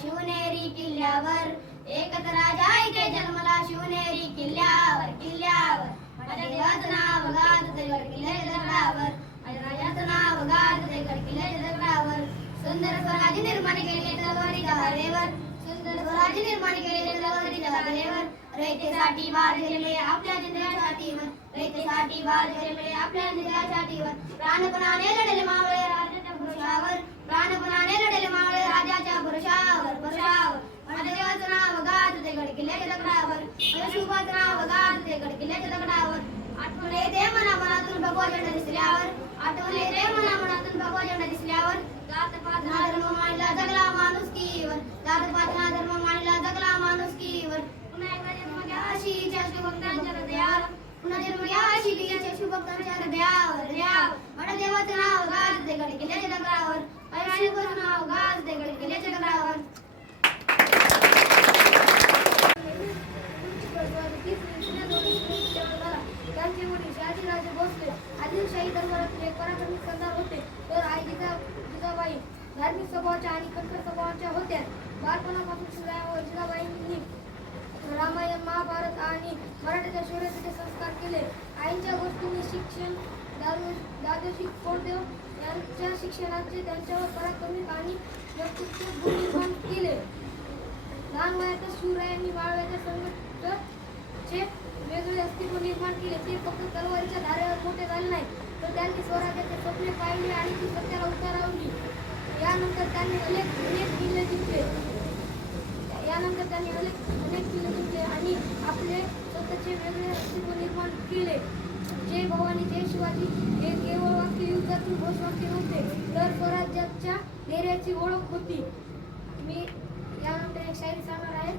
शिवनेरी किल्ल्यावर, एकच राजा इथे जन्मला शिवनेरी किल्ल्यावर. किल्ल्यावर माझ्या देवाचं नाव गाजते गड किल्ल्याच्या दगडावर, माझ्या राजाचं नाव गाजते गड किल्ल्याच्या दगडावर. सुंदर स्वराज्य निर्माण केले तलवारीच्या हवेवर, सुंदर स्वराज्य निर्माण केले तलवारीच्या हवेवर. रयतेसाठी बाळगले आपल्या जिंकण्याच्या छातीवर, रयतेसाठी बाळगले आपल्या जिंकण्याच्या छातीवर. प्राणपणाने लढले मावळे राजाच्या भरोशावर, प्राणपणाने लढले मावळे राजाच्या भरोशावर. भरोशावर माझ्या देवाचं नाव गाजते गड किल्ल्याच्या दगडावर, माझ्या शिवबाचं नाव गाजते गड किल्ल्याच्या दगडावर. आठवण येते मनामनातून भगवा झेंडा दिसल्यावर, आठवण येते मनामनातून भगवा झेंडा दिसल्यावर. जात पात ना धर्म मानला जगला माणुसकीवर, जात पात ना धर्म मानला जगला माणुसकीवर. पुन्हा एकदा जन्म घ्या अशी इच्छा शिवभक्तांच्या हृदयावर, पुन्हा जन्म घ्या अशी इच्छा शिवभक्तांच्या हृदयावर. हृदयावर माझ्या देवाचं नाव गाजते गड किल्ल्याच्या दगडावर, माझ्या शिवबाचं नाव गाजते गड किल्ल्याच्या दगडावर. त्यांचे वडील शहाजीराजे भोसले आदिलशाही दरबारातील एक पराक्रमी सरदार होते. तर आई जिजाबाई धार्मिक स्वभावाच्या आणि कट्टर स्वभावाच्या होत्या. बालपणापासून जिजाबाईंनी रामायण, महाभारत आणि मराठीच्या शौर्याचे संस्कार केले. आईंच्या गोष्टींनी शिक्षण दादोजी कोंडदेव यांच्या शिक्षणाचे त्यांच्यावर पराक्रमी आणि व्यक्तित्व गुण निर्माण केले. लहान वयातच शिवरायांनी माळव्याच्या संघर्षाचे वेगळे अस्तित्व निर्माण केले. ते फक्त तलवारीच्या धारेवर मोठे झाले नाही, तर त्यांनी स्वराज्याचे स्वप्ने पाहिले आणि ती सत्याला उतरवली. यानंतर त्यांनी अनेक किल्ले जिंकले आणि आपले स्वतःचे वेगळे अस्तित्व निर्माण केले. जय भवानी जय शिवाजी हे केवळ वाक्य युद्धातून घोषवाक्य नव्हते, तर स्वराज्याच्या धैर्याची ओळख होती. मी यानंतर एक शायरी सांगणार आहे.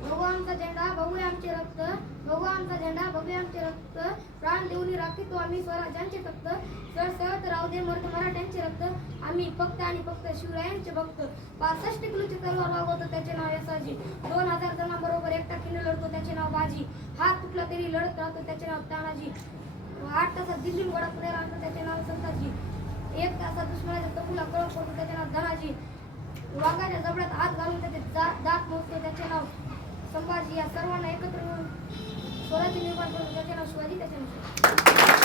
भगवानचा झेंडा भगवे आमचे रक्त, भगवानचा झेंडा भगवे आमचे रक्त. प्राण देऊन राखीतो आम्ही स्वराज्याचे तख्त, सळसळत राहू दे मर्द मराठ्यांचे रक्त. आम्ही फक्त आणि फक्त शिवरायांचे भक्त. 65 किलोची तलवार वागवतो त्याचे नाव यसाजी, 2000 जणांबरोबर एकटा किल्ले लढतो त्याचे नाव बाजी. हात तुटला तरी लढत राहतो त्याचे नाव तानाजी. 8 तासात दिल्ली गोडा पुणे राहतो त्याचे नाव संताजी. 1 तासात दुश्मनाच्या तबूला कळप करतो त्याचे नाव धनाजी. वाघाच्या जबड्यात हात घालून त्याचे दात मोजतो त्याचे नाव संभाजी. या सर्वांना एकत्र मिळून स्वराज्य निर्माण करतो त्याचे नाव शिवाजी. त्याचे नाव